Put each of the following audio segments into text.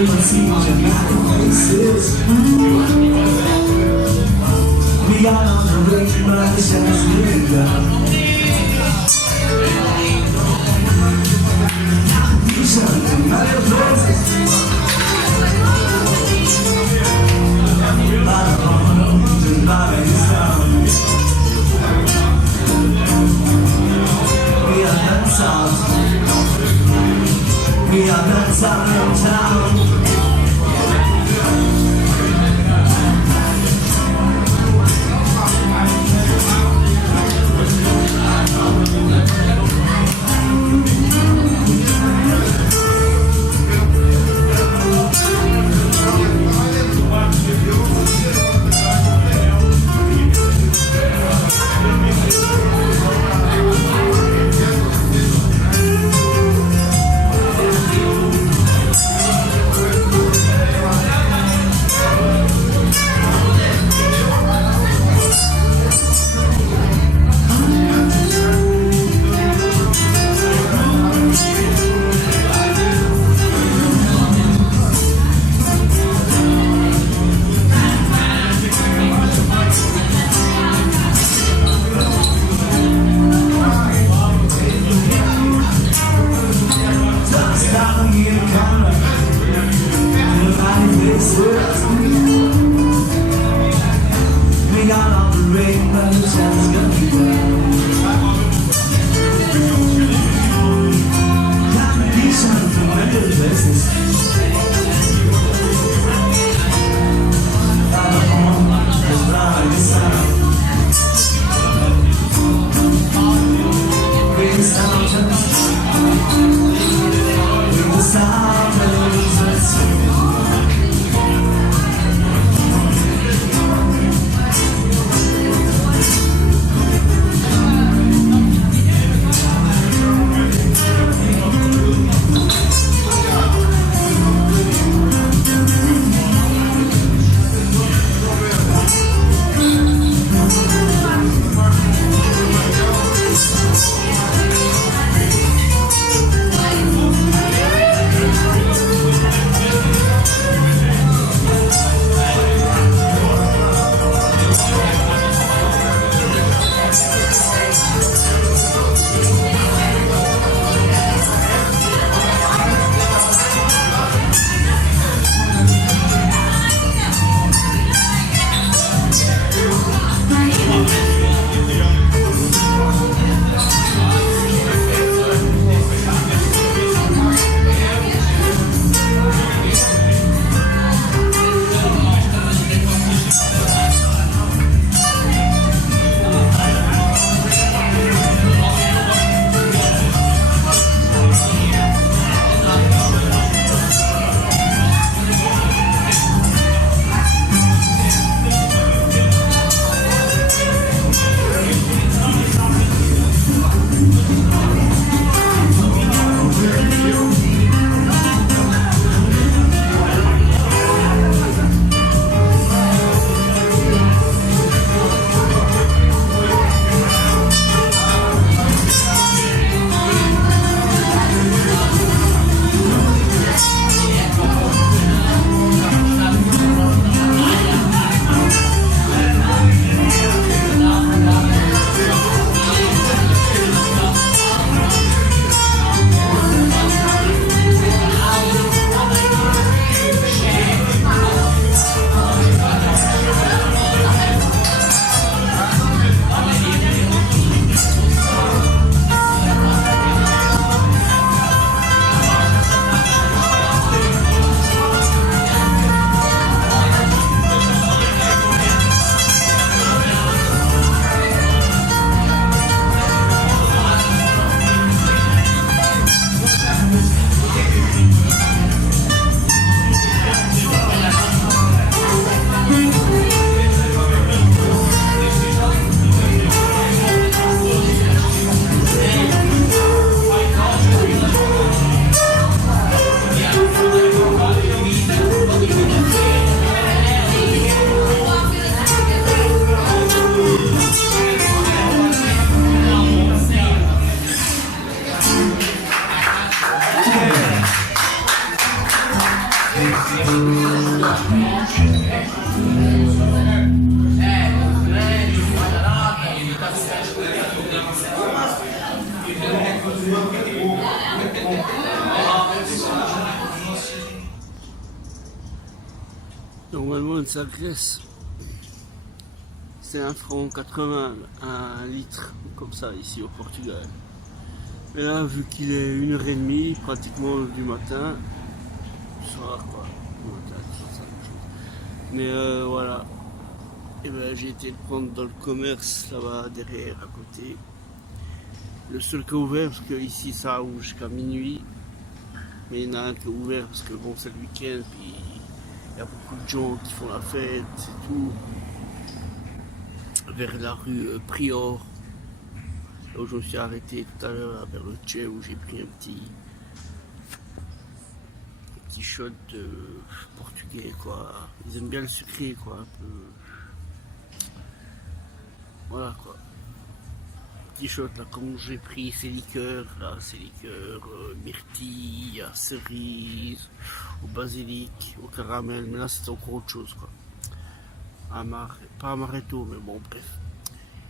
everyone sees your magic faces. We are on the way to my chance later. Something other places. We are not time in town. We got all the rainbows and it's gonna be well. Gotta be some familiar places. All the home is blind sound. Bring the sound to bring the sound to let's sing. Normalement, une sagresse, c'est 1,80 franc, un litre, comme ça, ici au Portugal. Mais là, vu qu'il est 1h30, pratiquement du matin, du soir, quoi. Du matin, c'est ça, quelque chose. Mais voilà. Et ben, j'ai été le prendre dans le commerce, là-bas, derrière, à côté. Le seul qui est ouvert, parce que ici, ça ouvre jusqu'à minuit. Mais il y en a un qui est ouvert, parce que bon, c'est le week-end, puis il y a beaucoup de gens qui font la fête, c'est tout. Vers la rue Prior, là où je me suis arrêté tout à l'heure, vers le Tché, où j'ai pris un petit shot de portugais, quoi. Ils aiment bien le sucré, quoi, un peu. Voilà, quoi. Petit shot, là, comme j'ai pris ces liqueurs, là, ces liqueurs myrtille, à cerise, au basilic, au caramel, mais là, c'est encore autre chose, quoi. Pas amaretto, mais bon, bref.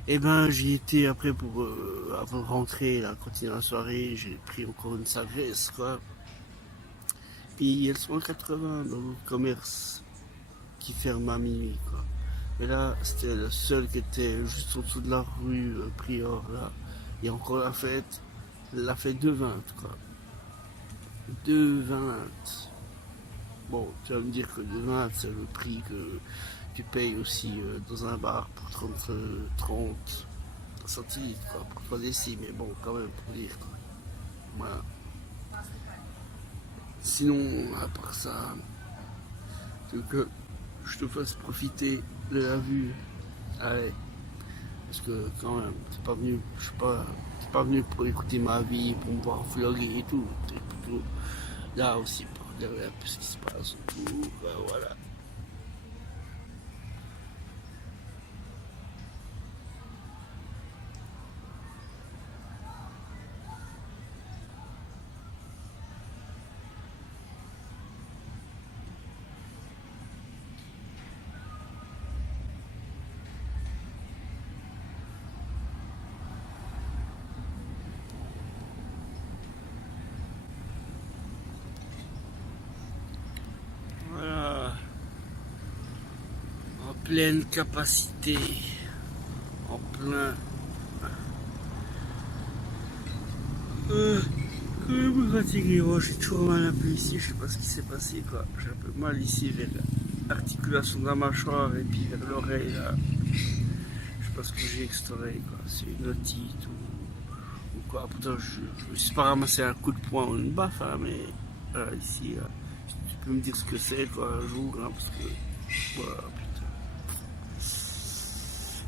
Et ben, j'y étais après pour, avant de rentrer, là, continuer la soirée, j'ai pris encore une sagresse, quoi. Puis elles sont à 80 dans le commerce qui ferme à minuit, quoi. Et là, c'était le seul qui était juste en dessous de la rue Prior, là. Il y a encore la fête de 20, quoi. De 20. Bon, tu vas me dire que de 20, c'est le prix que tu payes aussi dans un bar pour 30 centilitres, quoi, pour 3 décis, mais bon, quand même, pour dire, quoi. Voilà. Sinon, à part ça, tu veux que je te fasse profiter de la vue. Allez, parce que quand même, c'est pas venu, je sais pas, c'est pas venu pour écouter ma vie, pour me voir vlogger et tout. C'est plutôt là aussi pour regarder un peu ce qui se passe et tout. Ben, voilà. Voilà. En pleine capacité. En plein. Quand même fatigué, oh, j'ai toujours mal un peu ici, je sais pas ce qui s'est passé, quoi. J'ai un peu mal ici vers l'articulation de la mâchoire et puis vers l'oreille là. Je sais pas ce que j'ai avec cette oreille, quoi. C'est une otite ou quoi. Pourtant je me suis pas ramassé un coup de poing ou une baffe, hein, mais ici là, tu peux me dire ce que c'est, quoi, un jour, hein, parce que voilà, putain.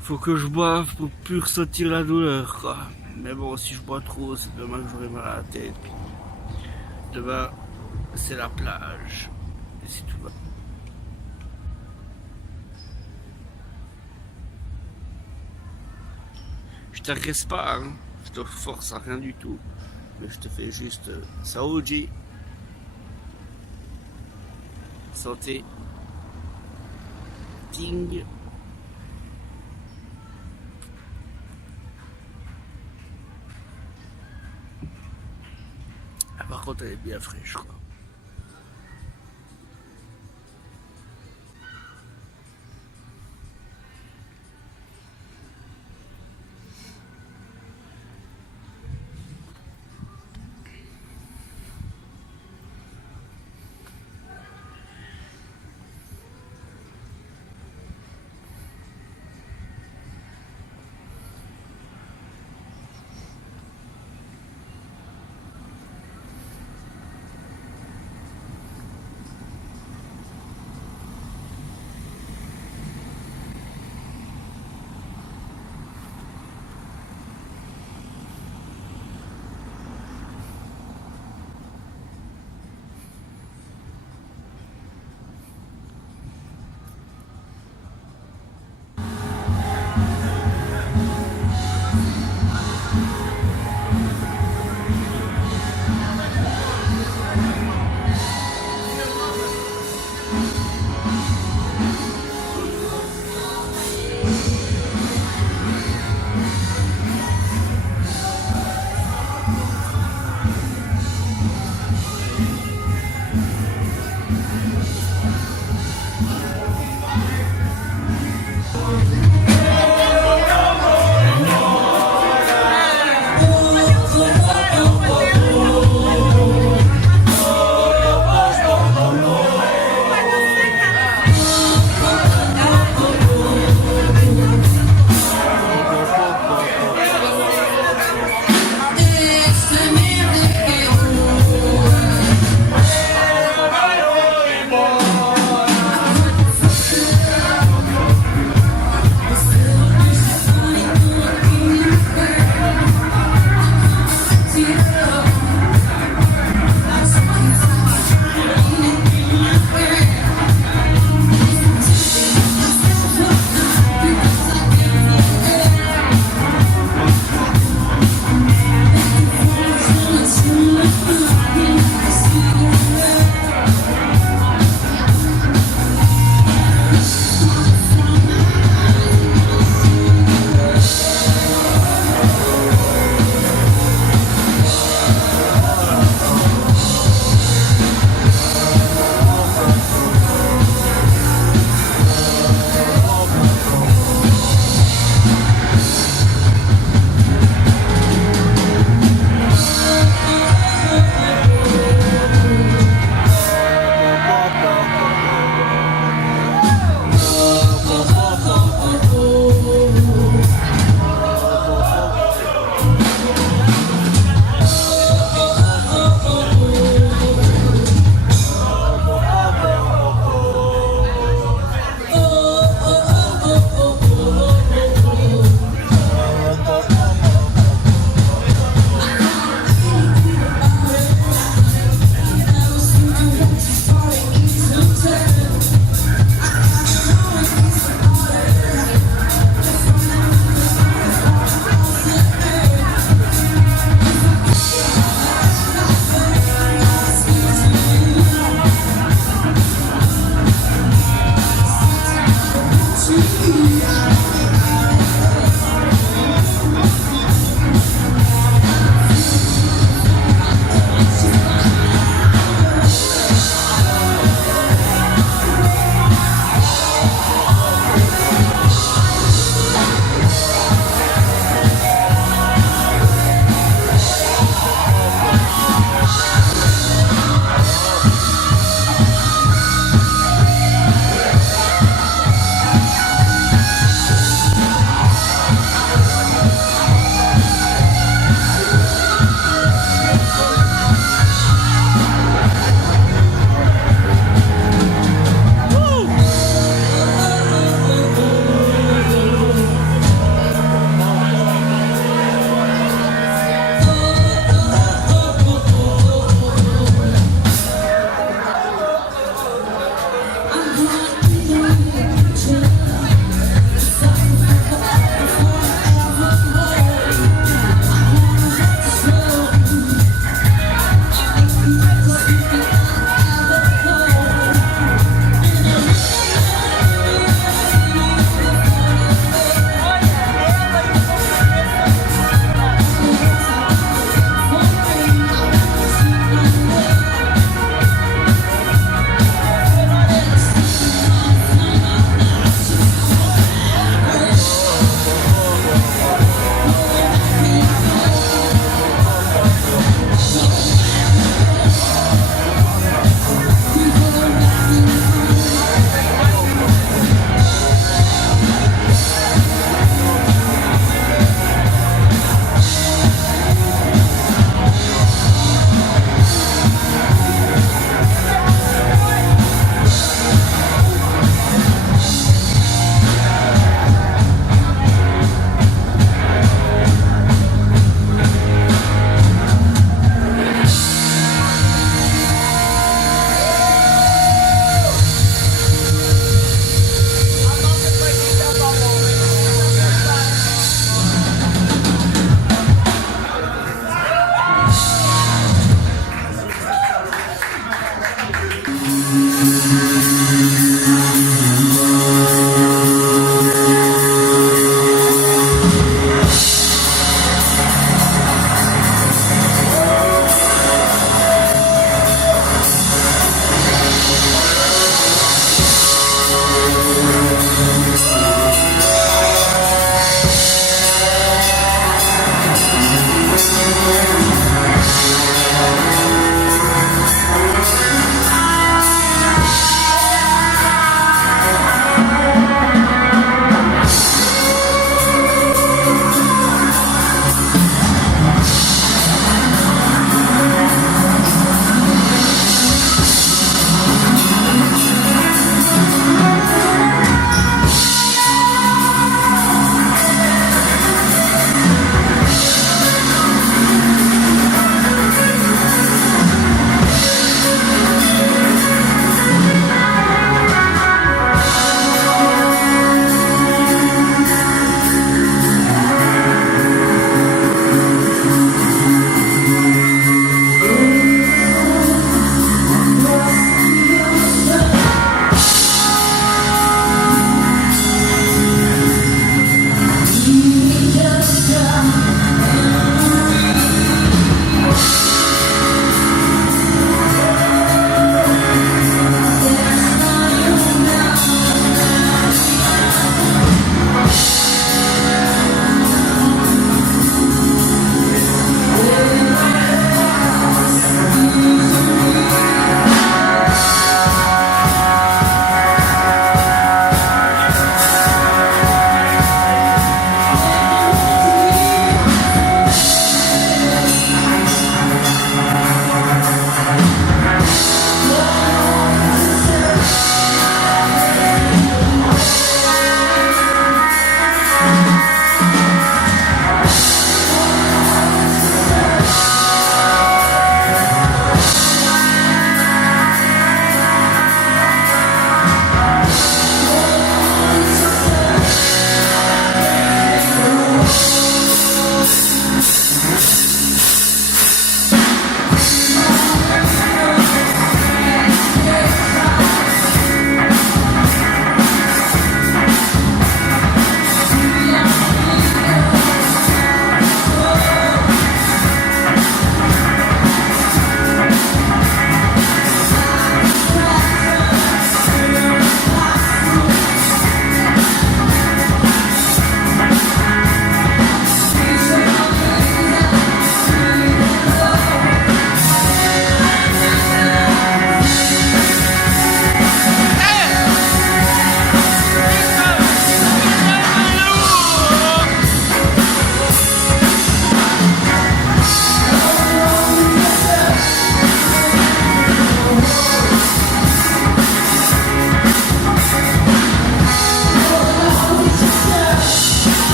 Faut que je boive pour plus ressentir la douleur, quoi. Mais bon, si je bois trop, c'est demain que j'aurai mal à la tête. Puis demain, c'est la plage. Et si tout va. Je t'agresse pas, hein. Je te force à rien du tout. Mais je te fais juste Saoji. Santé. Ting. Ah, par contre, elle est bien fraîche, quoi.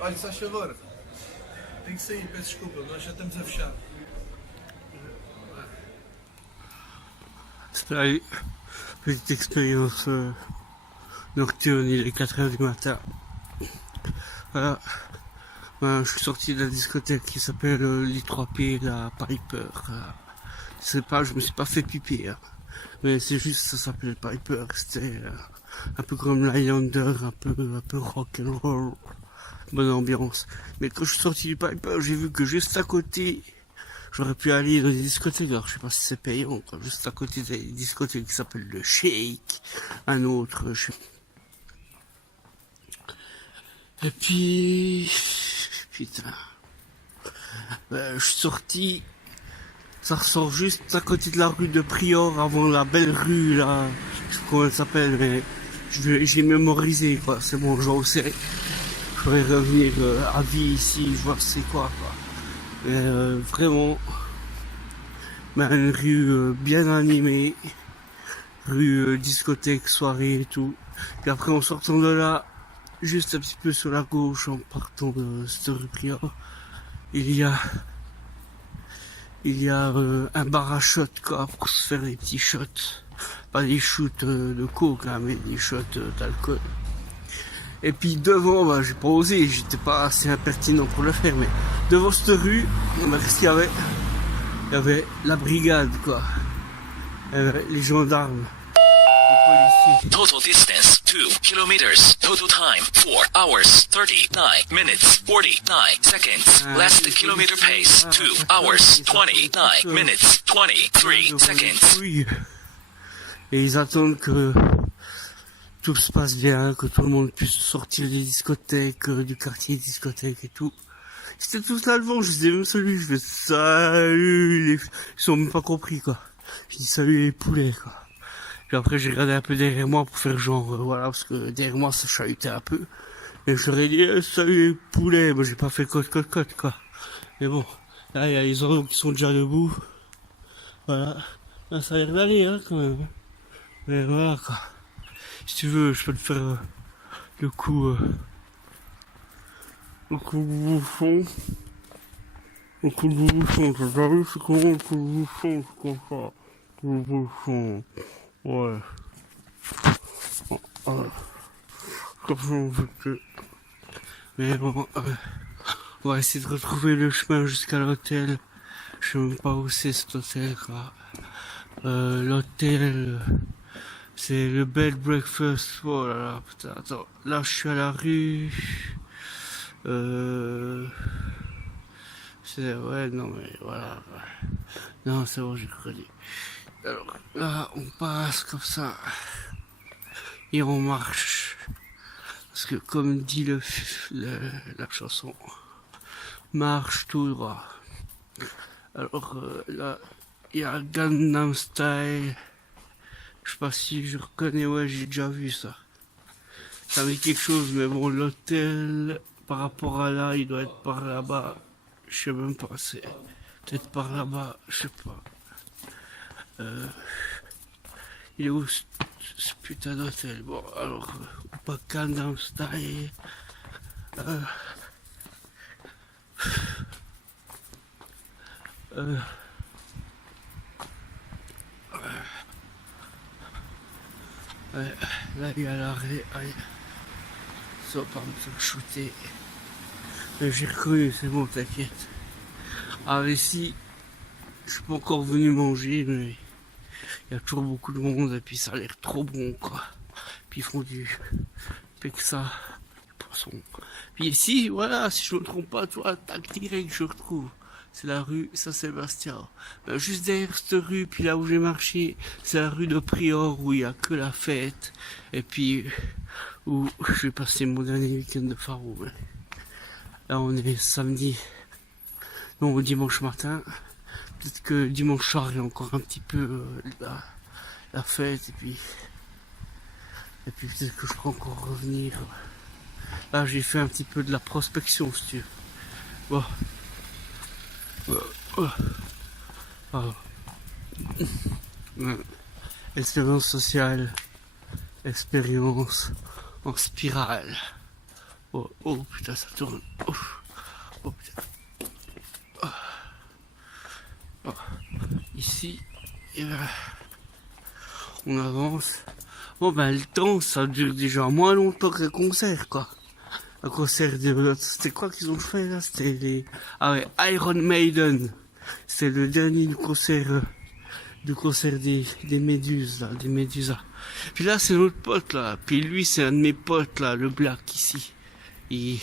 Olha, se faz favor. Tem que sair, peço desculpa, nós já estamos a fechar. C'était une petite expérience nocturne, il est 4h du matin. Voilà. Ben, je suis sorti de la discothèque qui s'appelle l'I3P, la Piper. C'est pas, je me suis pas fait pipi, hein. Mais c'est juste, ça s'appelait Piper. C'était un peu comme l'Highlander, un peu rock and roll. Bonne ambiance. Mais quand je suis sorti du Piper, j'ai vu que juste à côté, j'aurais pu aller dans des discothèques. Alors je sais pas si c'est payant, quoi. Juste à côté des discothèques qui s'appellent le Shake, un autre, je sais. Et puis, putain, je suis sorti. Ça ressort juste à côté de la rue de Prior, avant la belle rue là. Je sais pas comment elle s'appelle, mais j'ai mémorisé, quoi. C'est bon, j'en sais. Je pourrais revenir à vie ici, voir c'est quoi. Mais vraiment, une rue bien animée, rue discothèque, soirée et tout. Puis après, en sortant de là, juste un petit peu sur la gauche, en partant de cette rue Prior, il y a un bar à shots, quoi, pour se faire des petits shots. Pas des shoots de coke, là, mais des shots d'alcool. Et puis devant, bah, j'ai pas osé, j'étais pas assez impertinent pour le faire, mais devant cette rue, qu'est-ce qu'il y avait? Il y avait la brigade, quoi. Les gendarmes, les policiers. Total distance 2 kilometers. Total time 4 hours 39 minutes 49 seconds. Last kilometer pace 2 hours 29 minutes 23 seconds. Oui. Et ils attendent que tout se passe bien, que tout le monde puisse sortir des discothèques, du quartier discothèque et tout. Ils étaient tous là devant, je disais même salut, je fais salut, ils sont même pas compris, quoi. Je dis salut les poulets, quoi. Puis après j'ai regardé un peu derrière moi pour faire genre, voilà, parce que derrière moi ça chahutait un peu. Et je leur ai dit salut les poulets, moi j'ai pas fait cote, quoi. Mais bon, là il y a les oiseaux qui sont déjà debout. Voilà, là, ça a l'air d'aller, hein, quand même. Mais voilà, quoi. Si tu veux, je peux te faire le coup de bouchon. Le coup de bouchon, t'as déjà vu c'est comment le coup de bouchon, c'est comme ça. Le bouchon. Ouais. Comme ça on fait que. Mais bon, on va essayer de retrouver le chemin jusqu'à l'hôtel. Je sais même pas où c'est cet hôtel, quoi. L'hôtel. C'est le Bed Breakfast. Oh là là, putain, attends. Là, je suis à la rue. C'est, ouais, non, mais voilà. Non, c'est bon, j'ai connu. Alors, là, on passe comme ça. Et on marche. Parce que, comme dit la chanson, marche tout droit. Alors, là, il y a Gangnam Style. Je sais pas si je reconnais, ouais, j'ai déjà vu ça. Ça met quelque chose, mais bon, l'hôtel, par rapport à là, il doit être par là-bas. Je sais même pas, c'est peut-être par là-bas, je sais pas. Il est où ce putain d'hôtel? Bon, alors, pas Gangnam Style. Là, il y a l'arrêt. Ça va pas me faire shooter. Mais j'ai reconnu, c'est bon, t'inquiète. Ah, mais si, je suis pas encore venu manger, mais il y a toujours beaucoup de monde et puis ça a l'air trop bon, quoi. Puis ils font du pexa, du poisson. Puis ici, voilà, si je me trompe pas, toi, tac, direct, je retrouve. C'est la rue Saint-Sébastien. Ben, juste derrière cette rue, puis là où j'ai marché, c'est la rue de Prior où il y a que la fête. Et puis, où je vais passer mon dernier week-end de Faro. Là, on est samedi. Non, dimanche matin. Peut-être que dimanche soir, il y a encore un petit peu la fête. Et puis peut-être que je peux encore revenir. Là, j'ai fait un petit peu de la prospection, si tu veux. Bon. Pardon. Expérience sociale, expérience en spirale. Oh, oh putain, ça tourne. Oh, oh putain. Oh. Oh. Ici, et ben, on avance. Bon ben le temps, ça dure déjà moins longtemps que le concert, quoi. Un concert de... C'était quoi qu'ils ont fait là? C'était les... Ah ouais, Iron Maiden. C'est le dernier du concert des Méduses, là, des Médusas. Puis là, c'est notre pote, là. Puis lui, c'est un de mes potes, là, le Black, ici. Il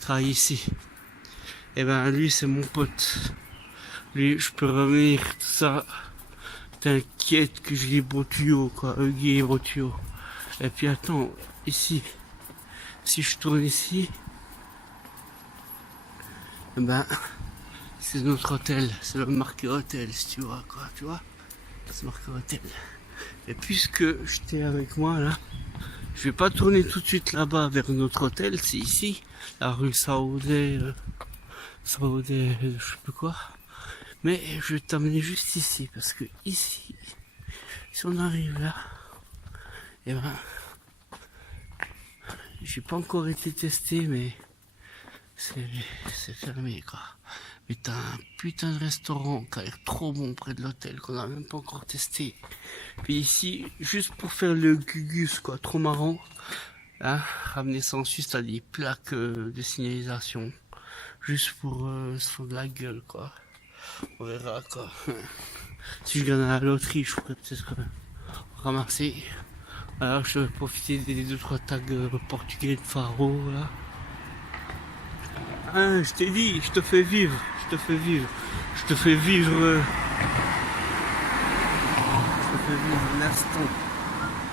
travaille ici. Et ben, lui, c'est mon pote. Lui, je peux revenir, tout ça. T'inquiète que j'ai les bons tuyaux, quoi. Les bons tuyaux. Et puis, attends, ici. Si je tourne ici, ben, c'est notre hôtel. C'est le marqué hôtel, si tu vois, quoi, tu vois. C'est marqué hôtel. Et puisque j'étais avec moi, là, je vais pas tourner tout de suite là-bas vers notre hôtel, c'est ici, la rue Saoudé, je sais plus quoi. Mais je vais t'amener juste ici, parce que ici, si on arrive là, et ben, j'ai pas encore été testé, mais c'est fermé, quoi. Mais t'as un putain de restaurant qui a l'air trop bon près de l'hôtel, qu'on a même pas encore testé. Puis ici, juste pour faire le gugus, quoi, trop marrant. Hein, ramener ça en Suisse, t'as des plaques de signalisation. Juste pour se foutre de la gueule, quoi. On verra, quoi. Si je gagne à la loterie, je pourrais peut-être ramasser. Alors je vais profiter des 2-3 tags portugais de Faro, là. Hein, je t'ai dit, je te fais vivre, je te fais vivre l'instant.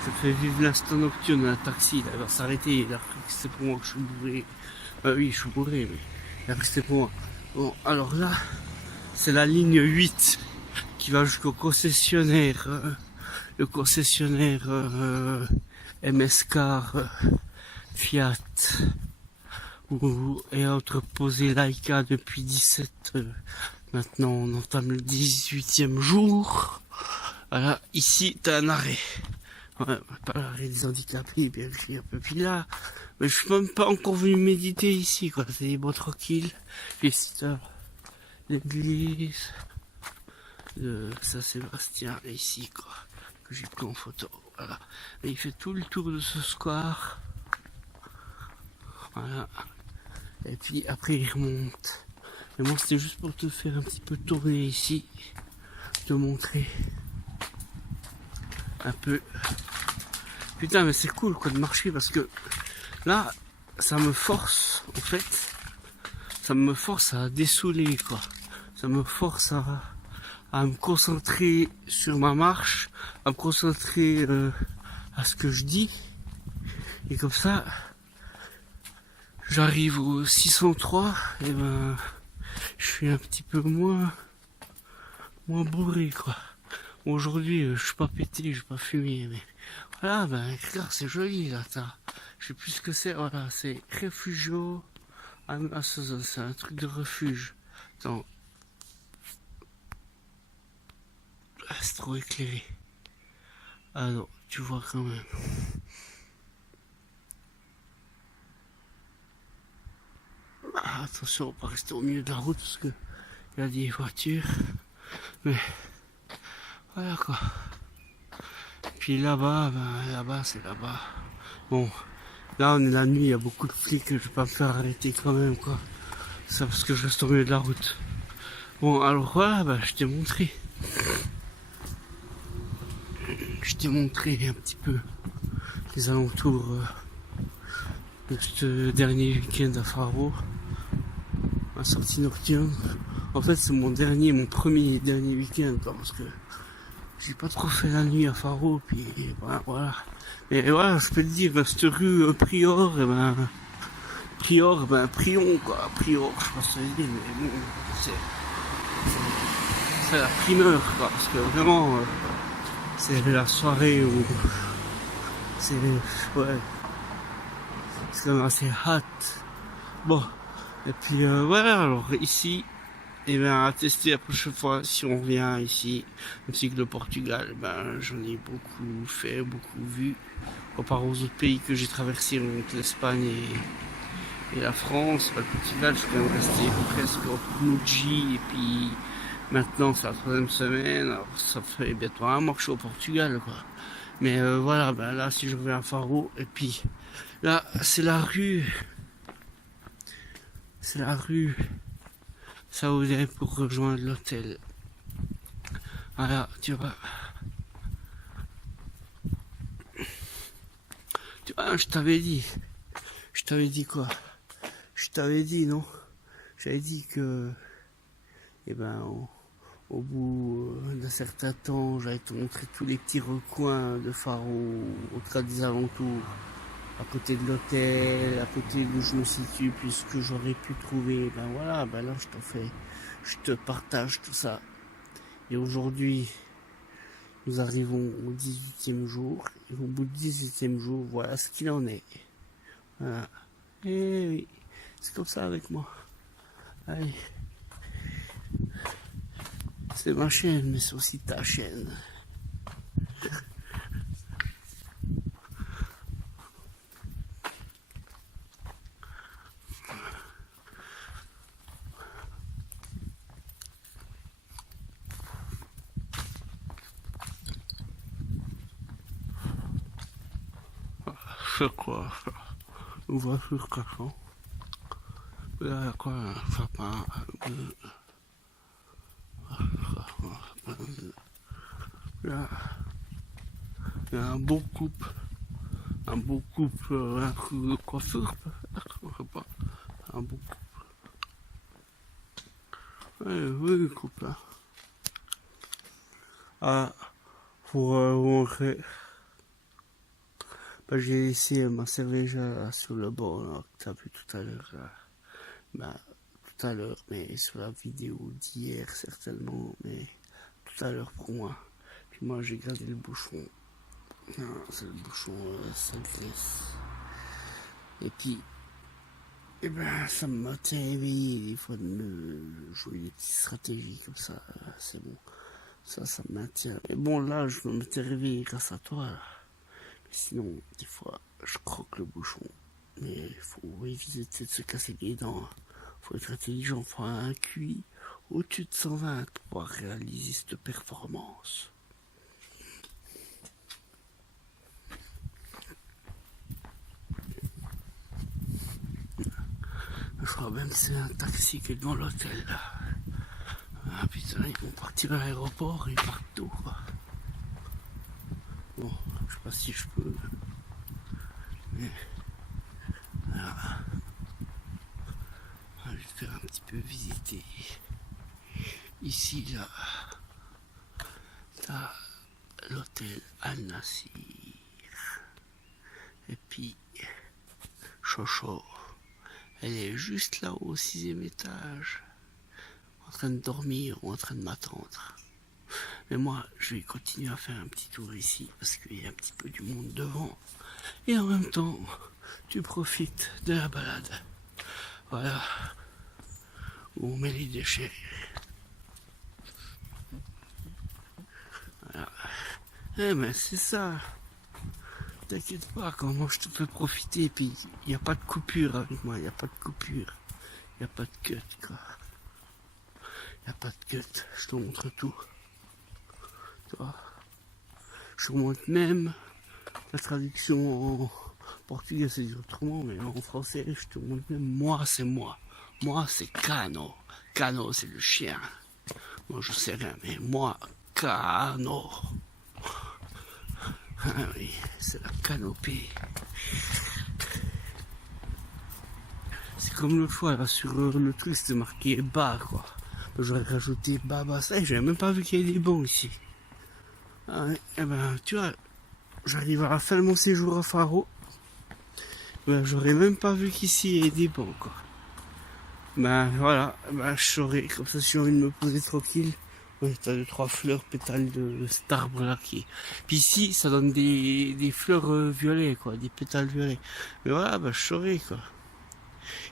Je te fais vivre l'instant nocturne. Un taxi, là, il va s'arrêter, il a cru que c'était pour moi que je suis bourré. Oui, je suis bourré, mais il a cru que c'était pour moi. Bon, alors là, c'est la ligne 8 qui va jusqu'au concessionnaire, le concessionnaire MSK Fiat. Où est entreposé Laika depuis 17. Maintenant, on entame le 18e jour. Voilà, ici, t'as un arrêt. Ouais, pas l'arrêt des handicapés, bien sûr, un peu plus là. Mais je suis même pas encore venu méditer ici, quoi. C'est bon, tranquille. Puis l'église de Saint-Sébastien, ici, quoi. Que j'ai pris en photo. Voilà. Et il fait tout le tour de ce square. Voilà. Et puis après il remonte. Et moi c'était juste pour te faire un petit peu tourner ici. Te montrer un peu. Putain mais c'est cool quoi de marcher parce que là ça me force en fait. Ça me force à dessouler quoi. Ça me force à me concentrer sur ma marche. À me concentrer à ce que je dis. Et comme ça... J'arrive au 603, et ben, je suis un petit peu moins bourré, quoi. Aujourd'hui, je suis pas pété, je suis pas fumé, mais voilà, ben, regarde, c'est joli, là, je sais plus ce que c'est, voilà, c'est Refugio, c'est un truc de refuge. Attends. Ah, c'est trop éclairé. Ah non, tu vois quand même. Ah, attention, on va pas rester au milieu de la route parce que il y a des voitures. Mais voilà quoi. Puis là-bas, ben, là-bas c'est là-bas. Bon, là on est la nuit, il y a beaucoup de flics, je vais pas me faire arrêter quand même quoi. Ça parce que je reste au milieu de la route. Bon alors voilà, ben, je t'ai montré. Je t'ai montré un petit peu les alentours de ce dernier week-end à Faro. Ma sortie nocturne. En fait, c'est mon premier et dernier week-end, quoi, parce que j'ai pas trop fait la nuit à Faro, puis voilà. Mais voilà, je peux te dire, cette rue Prior, Prion, quoi, Prior, je sais pas ce que ça veut dire, mais bon, c'est la primeur, quoi, parce que vraiment, c'est la soirée où c'est, ouais, c'est quand même assez hot. Bon. Et puis voilà, alors ici, Et bien à tester la prochaine fois si on revient ici, ainsi que le Portugal, ben j'en ai beaucoup fait, beaucoup vu. Comparé aux autres pays que j'ai traversés, donc l'Espagne et la France, ben, le Portugal, je suis quand même resté presque au Muji, et puis maintenant c'est la 3e semaine, alors ça fait bientôt un mois que je suis au Portugal, quoi. Mais voilà, ben là si je reviens à Faro, et puis là c'est la rue, ça vous dirait pour rejoindre l'hôtel. Voilà, tu vois. Tu vois, je t'avais dit quoi? Je t'avais dit, non? J'avais dit que, eh ben, au bout d'un certain temps, j'allais te montrer tous les petits recoins de Faro, au cas des alentours, à côté de l'hôtel, à côté d'où je me situe, puis ce que j'aurais pu trouver. Ben voilà, ben là je te partage tout ça. Et aujourd'hui, nous arrivons au 18e jour, et au bout du 18e jour, voilà ce qu'il en est. Voilà. Et oui, c'est comme ça avec moi. Allez. C'est ma chaîne, mais c'est aussi ta chaîne. C'est quoi ça? Une voiture cachant. Là, il y a quoi? Un sapin. Là, il y a un beau couple. Un beau couple, un truc de coiffure peut-être, je sais pas. Un beau couple. Oui, le couple là. Ah, pour vous montrer. Bah, j'ai laissé ma cerveza sur le bord, là, que tu as vu tout à l'heure. Bah, tout à l'heure, mais sur la vidéo d'hier, certainement, mais tout à l'heure pour moi. Puis moi, j'ai gardé le bouchon. Non, c'est le bouchon, ça graisse. Et puis, eh ben, ça me maintient éveillé, des fois, de me jouer des petites stratégies comme ça, c'est bon. Ça me maintient. Mais bon, là, je me m'étais réveillé grâce à toi, là. Sinon, des fois, je croque le bouchon. Mais il faut éviter de se casser les dents. Faut être intelligent, faut un QI au-dessus de 120 pour pouvoir réaliser cette performance. Je crois même que c'est un taxi qui est devant l'hôtel, là. Ah putain, ils vont partir à l'aéroport et ils partent tout, quoi. Bon, je sais pas si je peux. Mais voilà. Je vais faire un petit peu visiter. Ici, là, t'as l'hôtel Al-Nassir. Et puis, Chocho, elle est juste là au 6e étage, en train de dormir ou en train de m'attendre. Mais moi, je vais continuer à faire un petit tour ici, parce qu'il y a un petit peu du monde devant. Et en même temps, tu profites de la balade. Voilà. Où on met les déchets. Voilà. Eh ben, c'est ça. T'inquiète pas, quand moi je te fais profiter, puis il n'y a pas de coupure avec moi, il n'y a pas de coupure. Il n'y a pas de cut, quoi. Il n'y a pas de cut, je te montre tout. Je te montre même la traduction en portugais, c'est dit autrement, mais en français, je te montre même moi, c'est moi. Moi, c'est Cano. Cano, c'est le chien. Moi, je sais rien, mais moi, Cano. Ah oui, c'est la canopée. C'est comme l'autre fois, là, sur le truc, c'était marqué bas, quoi. J'aurais rajouté baba, ça, j'avais même pas vu qu'il y avait des bancs ici. Ah ouais, eh ben, tu vois, j'arrive à la fin de mon séjour à Faro. Ben, j'aurais même pas vu qu'ici il y avait des bancs, quoi. Ben, voilà, ben, je saurais, comme ça, si j'ai envie de me poser tranquille. Oui, t'as 2-3 fleurs pétales de cet arbre là qui. Puis ici, ça donne des fleurs violets, quoi, des pétales violets. Mais voilà, bah, je saurais, quoi.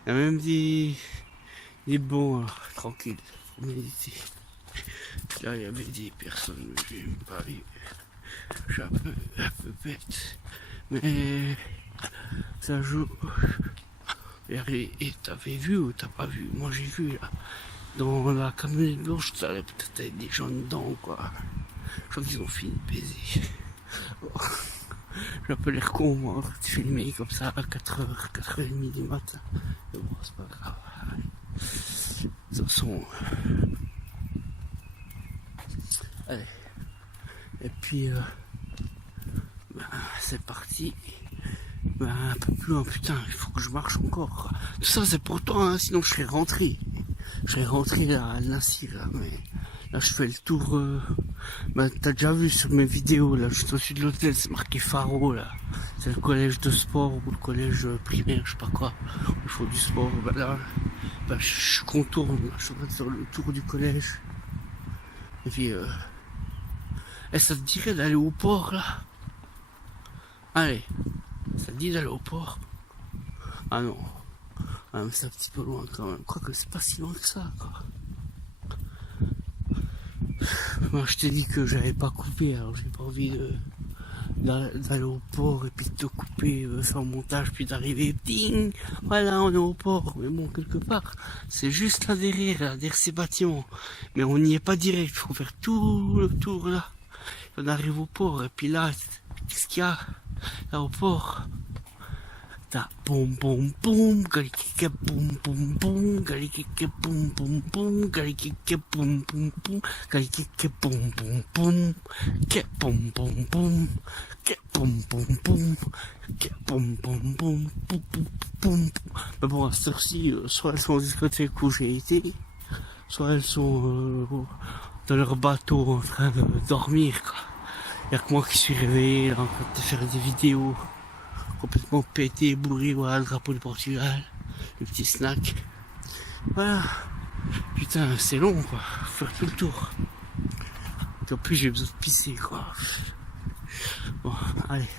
Il y a même des bons, tranquilles. trop méditer. Là, il y avait des personnes, mais j'ai même pas vu. Je suis un peu bête. Mais ça joue. Et t'avais vu ou t'as pas vu? Moi j'ai vu là. Dans la camionnette blanche, ça allait peut-être avec des gens dedans quoi. Je crois qu'ils ont fini de baiser. J'ai un peu l'air con moi, de filmer comme ça à 4h, 4h30 du matin. Mais bon, c'est pas grave. De toute façon. Allez. Et puis, ben, c'est parti. Ben, un peu plus loin, putain, il faut que je marche encore. Tout ça, c'est pour toi, hein, sinon je serais rentré. Je serais rentré là, à Nancy, là, mais là, je fais le tour. Ben, t'as déjà vu sur mes vidéos, là, juste au-dessus de l'hôtel, c'est marqué Faro, là. C'est le collège de sport ou le collège primaire, je sais pas quoi. Il faut du sport. Ben là, ben, je contourne, là, je suis en train de faire le tour du collège. Et puis, et ça te dirait d'aller au port, là? Allez, ça te dit d'aller au port? Ah non, ah, mais c'est un petit peu loin quand même. Quoique c'est pas si loin que ça, quoi. Moi je t'ai dit que j'avais pas coupé, alors j'ai pas envie d'aller au port et puis de te couper, faire un montage, puis d'arriver, ding, voilà, on est au port. Mais bon, quelque part, c'est juste là derrière ces bâtiments. Mais on n'y est pas direct, il faut faire tout le tour là. On arrive au port, et puis là, qu'est-ce qu'il y a là au port? T'as boum boum boum, galikika boum boum boum, galikika boum boum boum, galikika boum boum boum, galikika boum boum boum, ke boum boum boum, ke boum boum boum, ke boum boum boum, boum boum boum. Mais bon, à cette heure-ci, soit elles sont en discothèque où j'ai été, soit elles sont dans leur bateau en train de dormir, quoi. Y'a que moi qui suis réveillé là, en train de faire des vidéos complètement pété, bourré, voilà, le drapeau du Portugal, le petit snack. Voilà. Putain, c'est long quoi, faut faire tout le tour. Et en plus j'ai besoin de pisser quoi. Bon, allez.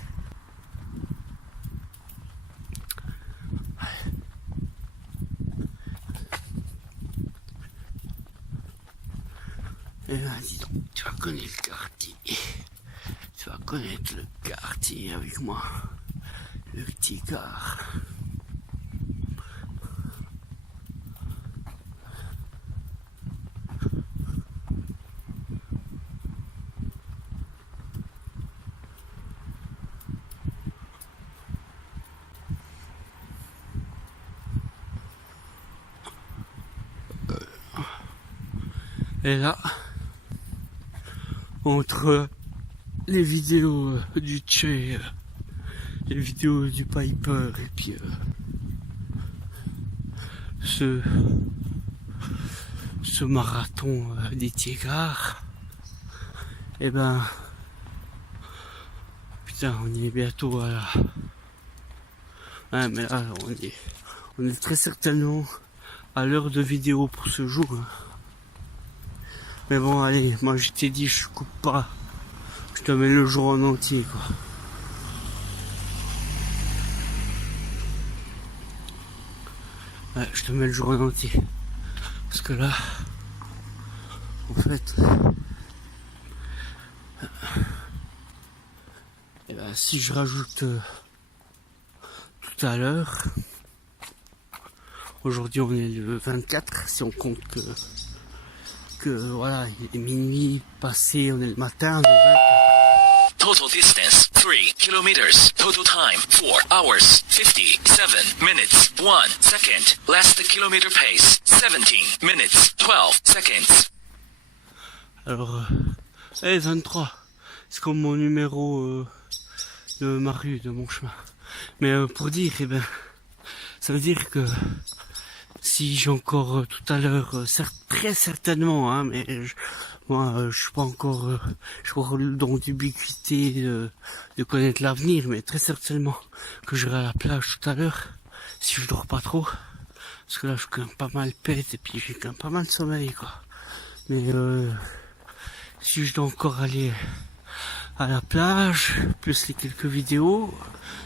Eh ben dis donc, tu vas connaître le quartier. Tu vas connaître le quartier avec moi. Le petit car. Et là, entre les vidéos du Che, les vidéos du Piper et puis ce marathon des Tigars, et ben putain, on y est bientôt à la... Ouais, mais là on est très certainement à l'heure de vidéo pour ce jour, hein. Mais bon, allez, moi je t'ai dit, je coupe pas, je te mets le jour en entier quoi. Ouais, je te mets le jour en entier. Parce que là, en fait, et ben, si je rajoute tout à l'heure, aujourd'hui on est le 24, si on compte que voilà, il est minuit passé, on est le matin, on est le 24. Total distance 3 kilometers. Total time 4 hours 57 minutes 1 second. Last kilometer pace 17 minutes 12 seconds. Alors, 23, c'est comme mon numéro de ma rue, de mon chemin. Mais pour dire, eh ben, ça veut dire que si j'ai encore tout à l'heure, très certainement, hein, mais moi je suis pas encore, je suis encore dans l'ubiquité de connaître l'avenir, mais très certainement que j'irai à la plage tout à l'heure, si je dors pas trop, parce que là je suis quand même pas mal pète et puis j'ai quand même pas mal de sommeil quoi. Mais si je dois encore aller à la plage, plus les quelques vidéos,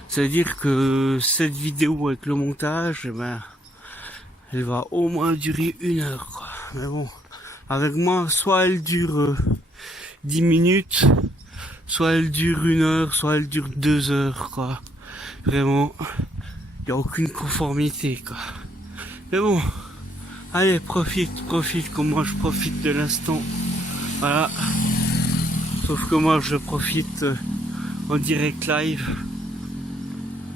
ça veut dire que cette vidéo avec le montage, eh ben, elle va au moins durer 1 heure, quoi. Mais bon, Avec moi, soit elle dure 10 minutes, soit elle dure 1 heure, soit elle dure 2 heures, quoi. Vraiment, il n'y a aucune conformité, quoi. Mais bon, allez, profite comme moi je profite de l'instant. Voilà. Sauf que moi je profite en direct live.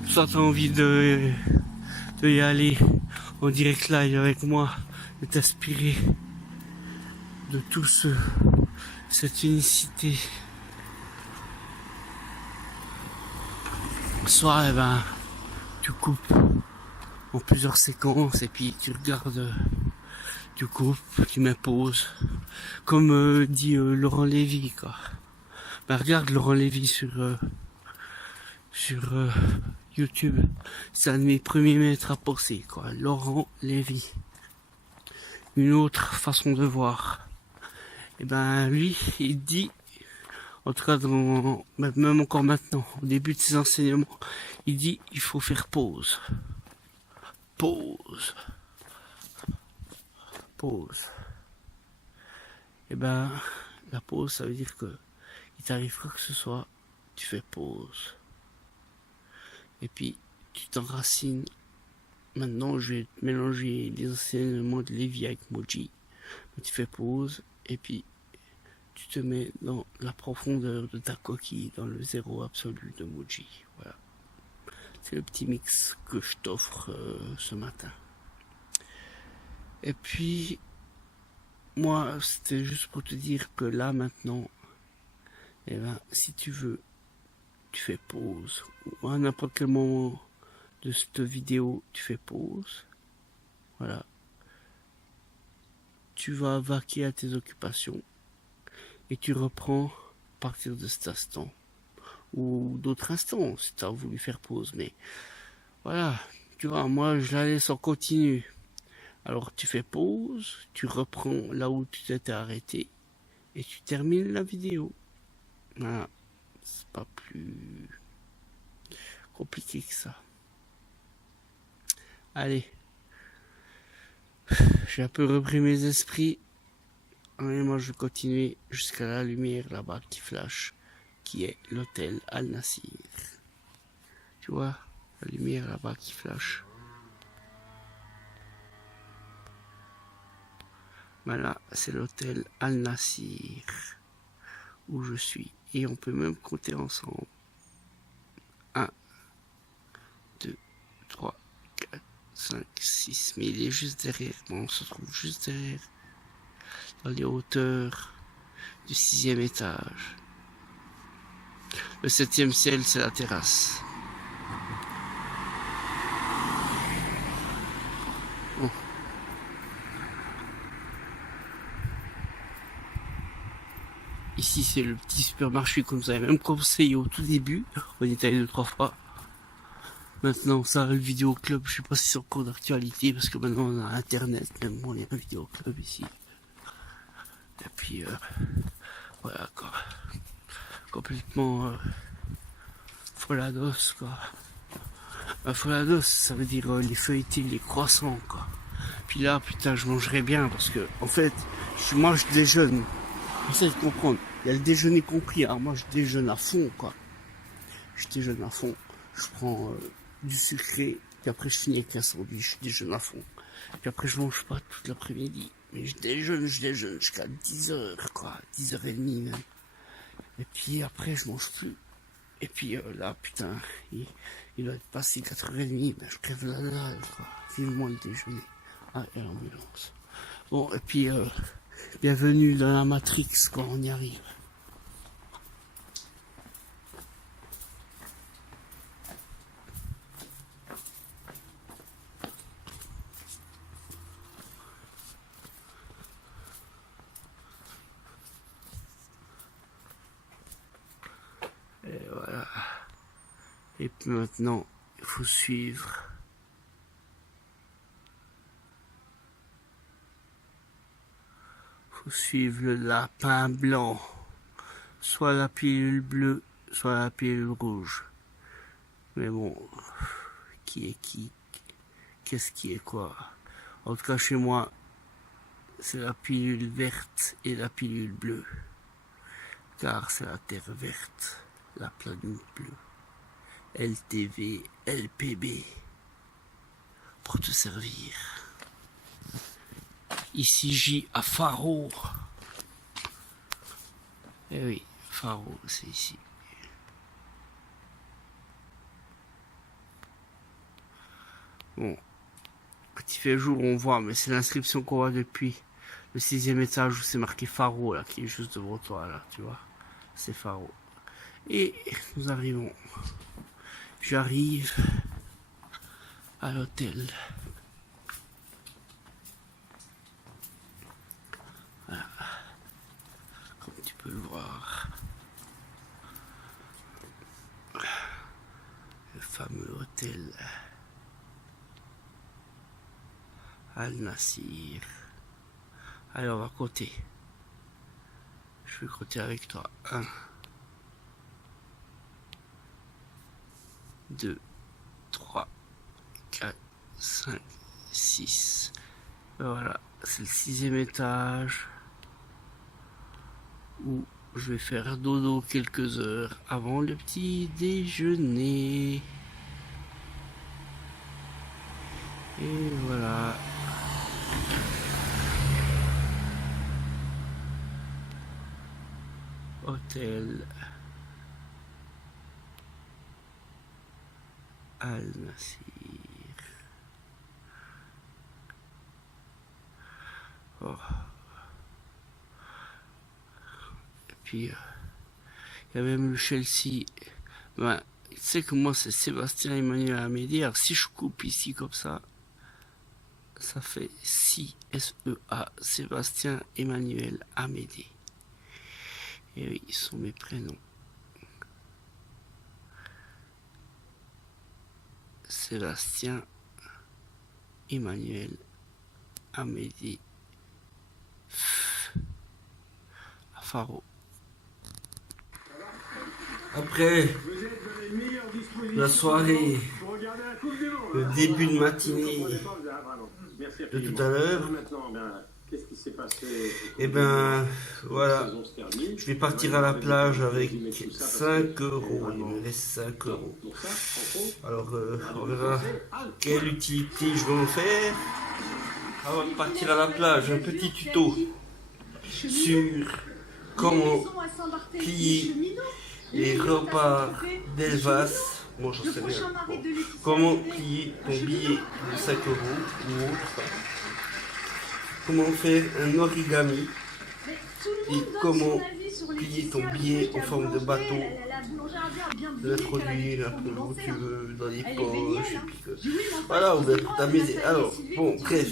Soit t'as envie de y aller en direct live avec moi, de t'inspirer de tout cette unicité. Soit eh ben tu coupes en plusieurs séquences et puis tu regardes, tu coupes, tu mets pause. Comme dit Laurent Lévy, quoi. Ben regarde Laurent Lévy sur YouTube. C'est un de mes premiers maîtres à penser, quoi. Laurent Lévy. Une autre façon de voir. Et ben lui, il dit, en tout cas même encore maintenant, au début de ses enseignements, il dit il faut faire pause. Pause. Pause. Et ben la pause, ça veut dire que il t'arrive quoi que ce soit, tu fais pause. Et puis tu t'enracines. Maintenant, je vais te mélanger les enseignements de Lévy avec Moji. Tu fais pause et puis tu te mets dans la profondeur de ta coquille, dans le zéro absolu de Moji. Voilà. C'est le petit mix que je t'offre ce matin. Et puis, moi, c'était juste pour te dire que là, maintenant, eh ben, si tu veux, tu fais pause. Ou à n'importe quel moment de cette vidéo, tu fais pause. Voilà. Tu vas vaquer à tes occupations. Et tu reprends à partir de cet instant. Ou d'autres instants, si tu as voulu faire pause. Mais voilà. Tu vois, moi, je la laisse en continu. Alors, tu fais pause. Tu reprends là où tu t'étais arrêté. Et tu termines la vidéo. Voilà. C'est pas plus compliqué que ça. Allez, j'ai un peu repris mes esprits. Et moi je vais continuer jusqu'à la lumière là-bas qui flash, qui est l'hôtel Al Nassir. Tu vois, la lumière là-bas qui flash. Voilà, c'est l'hôtel Al Nassir où je suis. Et on peut même compter ensemble. 1, 2, 3, 4. 5, 6, mais il est juste derrière. Bon, on se trouve juste derrière, dans les hauteurs du 6e étage. Le 7e ciel, c'est la terrasse. Bon. Ici, c'est le petit supermarché qu'on nous avait même conseillé au tout début. On est allé 2-3 fois. Maintenant, ça, le vidéoclub, je sais pas si c'est encore d'actualité, parce que maintenant on a internet, même on est un vidéoclub ici. Et puis, voilà, quoi. Complètement folados, quoi. Folados, ça veut dire les feuilletés, les croissants, quoi. Puis là, putain, je mangerais bien, parce que, en fait, moi je déjeune. Vous de comprendre. Il y a le déjeuner compris, alors moi je déjeune à fond, quoi. Je déjeune à fond. Je prends du sucré, puis après je finis avec un sandwich, je déjeune à fond. Puis après je mange pas toute l'après-midi. Mais je déjeune jusqu'à 10h, quoi, 10h30 même. Et puis après je mange plus. Et puis là, putain, il doit être passé 4h30, ben je crève la dalle, quoi. Vivement le déjeuner. Ah, et l'ambulance. Bon, et puis bienvenue dans la Matrix, quoi, on y arrive. Et voilà. Et puis maintenant, il faut suivre. Il faut suivre le lapin blanc. Soit la pilule bleue, soit la pilule rouge. Mais bon, qui est qui? Qu'est-ce qui est quoi? En tout cas, chez moi, c'est la pilule verte et la pilule bleue. Car c'est la Terre verte, la planète bleue. LTV, LPB. Pour te servir. Ici J à Faro. Eh oui, Faro, c'est ici. Bon, quand il fait jour, on voit, mais c'est l'inscription qu'on voit depuis le 6e étage où c'est marqué Faro, là, qui est juste devant toi, là, tu vois. C'est Faro. Et nous arrivons. J'arrive à l'hôtel. Voilà. Comme tu peux le voir. Le fameux hôtel Al-Nassir. Allez, on va compter. Je vais compter avec toi. 1, 2, 3, 4, 5, 6. Voilà, c'est le 6e étage où je vais faire dodo quelques heures avant le petit déjeuner. Et voilà. Hôtel Al-Nassir. Oh. Et puis, il y a même le Chelsea. Ben, tu sais que moi, c'est Sébastien Emmanuel Amédée. Alors, si je coupe ici comme ça fait SEA, Sébastien Emmanuel Amédée. Et oui, ils sont mes prénoms. Sébastien Emmanuel Amédée à Faro. Après la soirée, le début de matinée de tout à l'heure, et ben voilà, je vais partir à la plage avec 5 euros. Il me reste 5 euros. Alors on verra quelle utilité je vais en faire. Avant de partir à la plage, un petit tuto sur comment plier les repas d'Elvas. Bon, j'en sais rien. Bon. Comment plier ton billet de 5 euros ou autre. Comment faire un origami et comment plier ton billet en forme de bateau, l'introduire un peu où tu veux, dans les poches, et puis que... Voilà, on va t'amuser. Alors, bon, bref,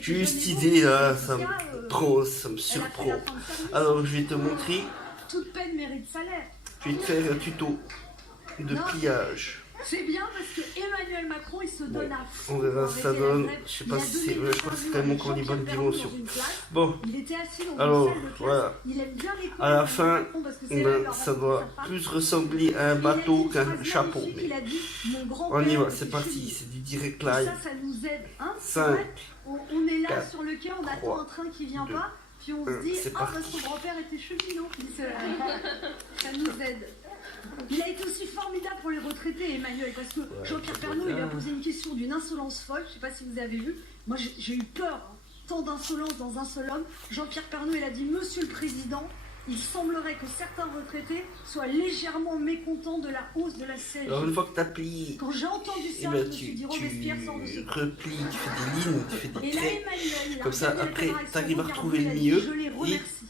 j'ai eu cette idée là, ça me surprend. Alors, je vais te montrer, je vais te faire un tuto de pliage. C'est bien parce que Emmanuel Macron il se donne à fond. On verra ce que ça donne. Je sais pas si c'est vrai, je crois que c'est quand même encore les bonnes dimensions. Bon, alors voilà. À la fin, ben, ça doit plus ressembler à un bateau qu'un chapeau. Mais on y va, c'est parti, c'est du direct live. 5, on est là sur le quai, on attend un train qui vient pas. Puis on se dit, ah bah son grand-père était cheminot. Ça nous aide. Il a été aussi formidable pour les retraités, Emmanuel, parce que Jean-Pierre Pernaut, il a posé une question d'une insolence folle, je ne sais pas si vous avez vu. Moi, j'ai eu peur, hein. Tant d'insolence dans un seul homme. Jean-Pierre Pernaut, il a dit, Monsieur le Président, il semblerait que certains retraités soient légèrement mécontents de la hausse de la CSG. Alors une fois que tu as plié, quand j'ai entendu ça, je me suis dit, Robespierre sort de ce... replies, tu fais des lignes, tu fais des et là, traits, Emmanuel, comme ça après tu arrives à retrouver le je milieu les et remercie.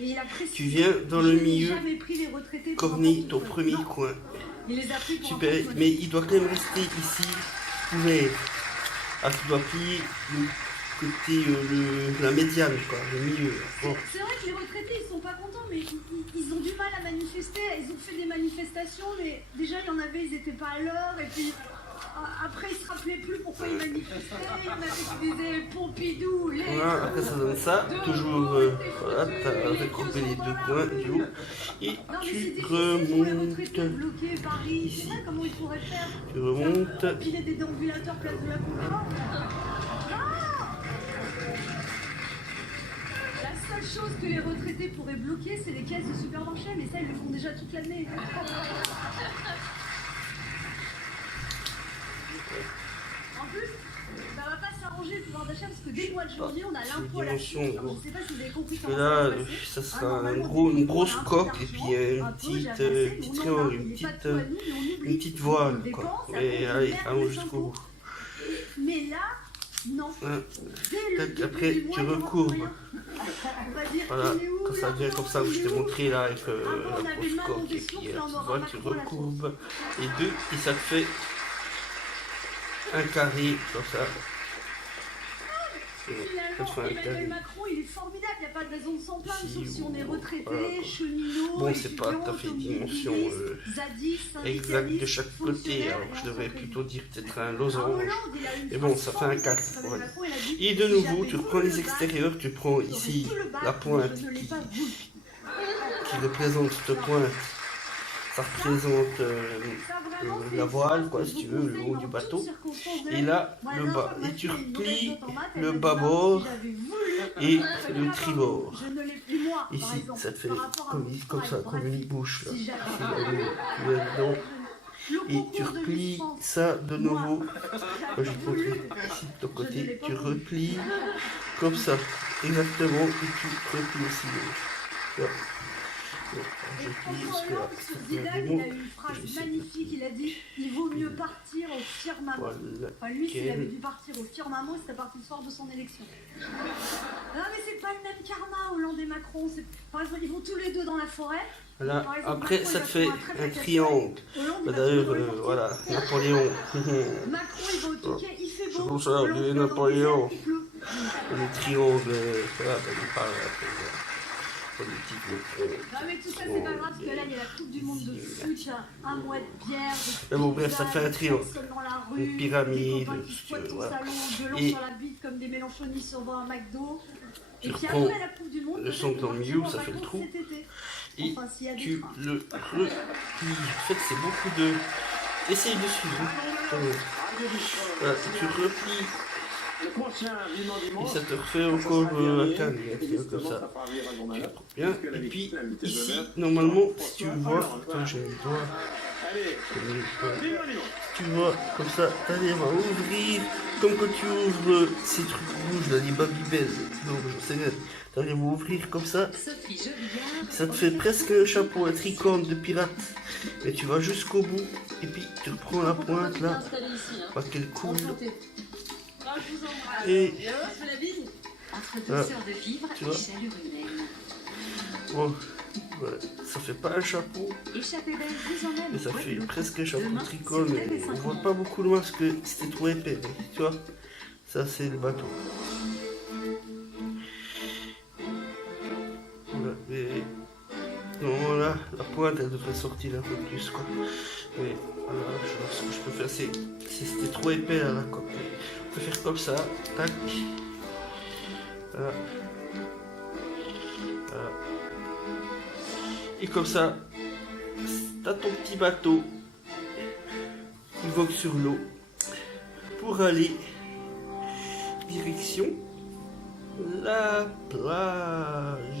Et il a précisé, tu viens dans le milieu, corner ton pour premier coin. Il les a pris pour Super, un mais il doit quand même rester ici ouvert. Ah, tu dois plier le côté, la médiane, quoi, le milieu. Bon. C'est vrai que les retraités, ils sont pas contents, mais ils ont du mal à manifester. Ils ont fait des manifestations, mais déjà, il y en avait, ils n'étaient pas à l'heure, et puis... Après, ils se rappelaient plus pourquoi ils manifestaient. Il y en avait qui disaient Pompidou, les... Voilà, après ça donne ça. Toujours, voilà, tu as recoupé les deux coins du haut. Et tu remontes ici. Comment ils pourraient faire? Tu remontes. Piler des déambulateurs place de la Concorde. chose que les retraités pourraient bloquer, c'est les caisses de supermarché, mais ça, ils le font déjà toute l'année. En plus, ça va pas s'arranger le pouvoir d'achat parce que dès le mois de janvier, on a l'impôt à la source. Alors, je sais pas si vous avez compris comment Là, ça va se passer. ça sera une grosse coque et puis une petite voile, quoi. Et allez, allons jusqu'au bout. Mais là, non. Après, tu recourbes. Voilà, quand ça devient comme ça, je t'ai montré là avec la grosse coque et puis tu vois, tu recourbes les deux et ça te fait un carré comme ça. Finalement, Emmanuel Macron, il est formidable, il n'y a pas de raison de s'en plaindre, sauf si on est retraité, voilà. cheminot, Bon, c'est pas tout à fait dimension exacte de chaque côté, alors je devrais plutôt dire peut-être un losange. Mais bon, ça fait un carré. Voilà. Et de nouveau, tu reprends les extérieurs, tu prends ici la pointe qui représente cette pointe. Ça représente la voile, quoi, si tu veux, le haut du bateau. Et là, le bas. Et tu replies le bâbord et le tribord. Ici, ça te fait comme ça, comme une bouche. Là. Et tu replies ça de nouveau. Quand j'ai montré ici de ton côté, tu replies comme ça. Exactement. Et tu replies aussi. Voilà. Et François Hollande, sur Zidane, il a eu une phrase magnifique, il a dit « Il vaut mieux partir au firmament voilà. ». Enfin, lui, s'il avait dû partir au firmament, il serait parti le soir de son élection. Non, mais c'est pas le même karma, Hollande et Macron. Par exemple, ils vont tous les deux dans la forêt. Voilà. Exemple, après, Macron, ça te fait un triangle. D'ailleurs, voilà, Napoléon. Macron, il va au Touquet, il fait beau. C'est pour ça, le Napoléon. Le triangle, voilà, il parle politique. Non mais tout ça c'est pas grave parce que là il y a la coupe du monde de foot, il y a un mois de bière, mais bon bref ça fait un triangle, une pyramide, voilà. Et sur la bite comme des mélanchonistes sur un McDo. Et puis après la coupe du monde, le son dans le milieu ça fait le trou. Et enfin, tu le replies. En fait c'est beaucoup de... Essaye de suivre. Voilà, tu replies. Et ça te refait encore un carré, comme ça. Bien. Et puis ici, normalement, si tu vois, attends, j'ai le doigt. Tu vois, comme ça, t'arrives à ouvrir, comme quand tu ouvres ces trucs rouges, là, les Babybel. Non, je sais bien. T'arrives à ouvrir comme ça. Ça te fait presque un chapeau, un tricorne de pirate. Mais tu vas jusqu'au bout, et puis tu reprends la pointe là, parce qu'elle coule. Et voilà, tu vois, bon, voilà, ça fait pas un chapeau, mais ça fait presque un chapeau de tricot, mais on voit pas beaucoup loin parce que c'était trop épais, tu vois, ça c'est le bateau. Voilà, mais non, là, la pointe elle devrait sortir un peu plus, quoi. Mais voilà, ce que je peux faire, c'est c'était trop épais à la coque. On peut faire comme ça, tac. Voilà. Voilà. Et comme ça, t'as ton petit bateau qui vogue sur l'eau pour aller direction la plage.